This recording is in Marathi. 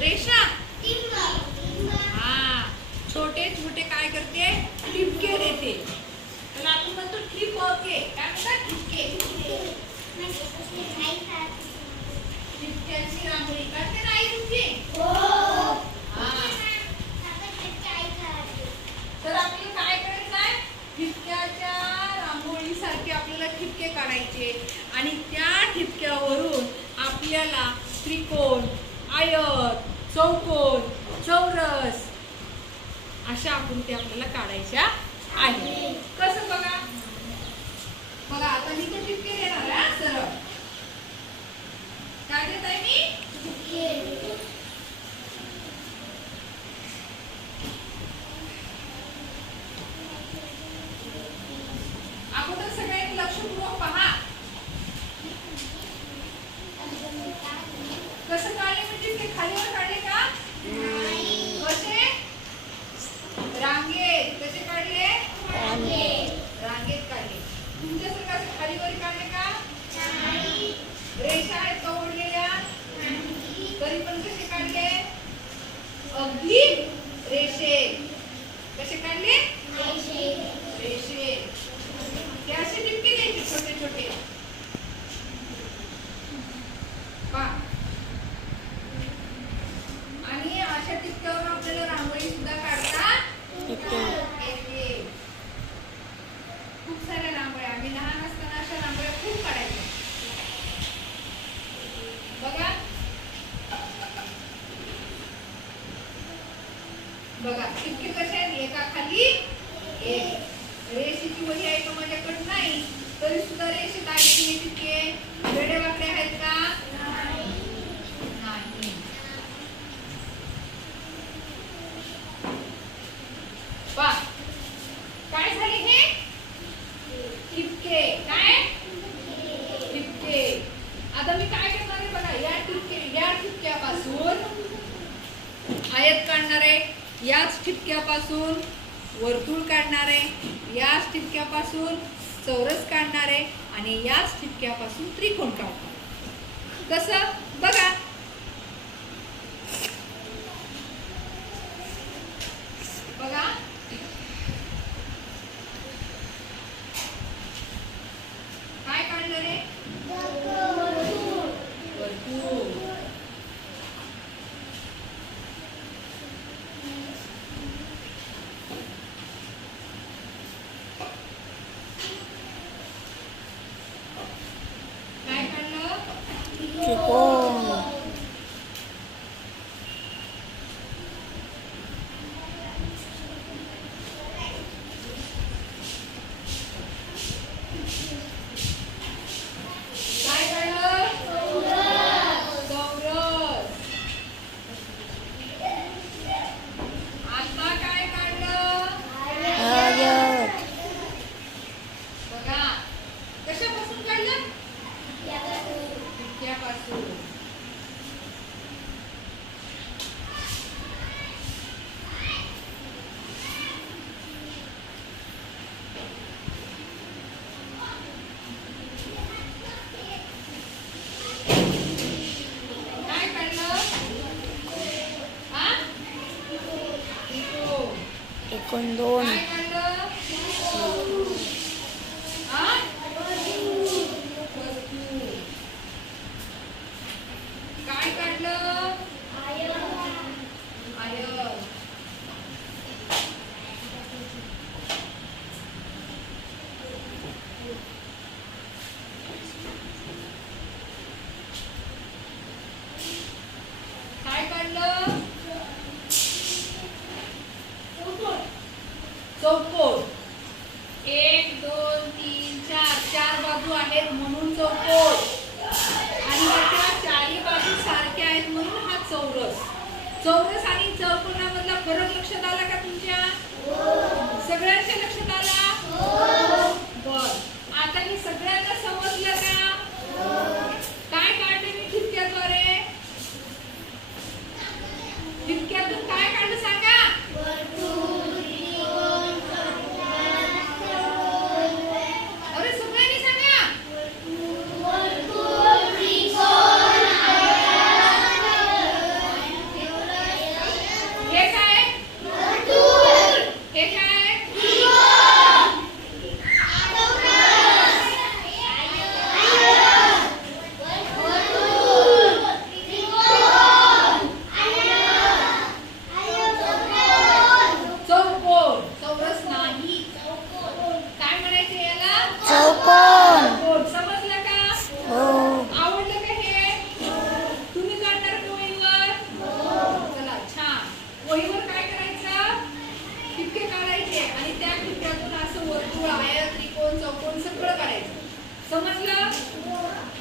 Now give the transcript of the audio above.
रेशा. हा. छोटे छोटे काय करते? ठिपके देते. त्याला आपण म्हणतो ठिपके काय म्हणतात? ठिपके. ठिपक्यांची रांगोळी. करते नाही तुमची हो. तर आपल्याला काय करायचं आहे? ठिपक्याच्या रांगोळीसारखे आपल्याला ठिपके काढायचे. आणि त्या ठिपक्यावरून आपल्याला त्रिकोण आयत चौकोन चौरस अशा आकृती आपल्याला काढायच्या आहेत. कसं बघा? बघा आता मी तर ठिपके देणार आहे सरळ. काय देत आहे मी अगोदर सगळ्यांनी लक्षपूर्वक पहा कसं काढले म्हणजे ते खालीवर काढले का कसे रांगेत कसे काढले रांगेत काढले तुमच्यासारखं असं खालीवर काढले का रेषा आहेत का ओढलेल्या तरी पण कसे काढले अगदी रेषे. कसे काढले? रेषे. ते असे टिपके द्यायचे छोटे छोटे पहा. आणि अशा टिपक्यावर आपल्याला रांगोळी सुद्धा काढता येते खूप साऱ्या रांगोळ्या आम्ही लहान असताना अशा रांगोळ्या खूप काढायचो बघा बघा टिपके कसे आहेत एका खाली एक रेषेची वही आहे का माझ्याकडे नाही तरी सुद्धा रेषेत आहेत की हे टिपके वेडे वाकडे आहेत का नाही पहा. काय झाले हे टिपके काय टिपके आता मी काय करणार आहे बघा या ठिपके या ठिपक्यापासून आयत काढणार आहे याच ठिपक्यापासून वर्तुळ काढणार आहे याच ठिपक्यापासून चौरस काढणार आहे आणि याच ठिपक्यापासून त्रिकोण काढणार कसं? बघा काय काढलं रे वर्तुळ काय काढलं 运动。धातू आहेत म्हणून तो आणि त्याच्या चारी बाजू सारख्या आहेत म्हणून हा चौरस. चौरस आणि चौकोनामधला फरक लक्षात आला का तुमच्या? सगळ्यांच्या लक्षात आला? बर. आता मी सगळ्यांना समजलं का? काय काढलं मी ठिपक्याद्वारे? ठिपक्यातून काय काढलं सांगा?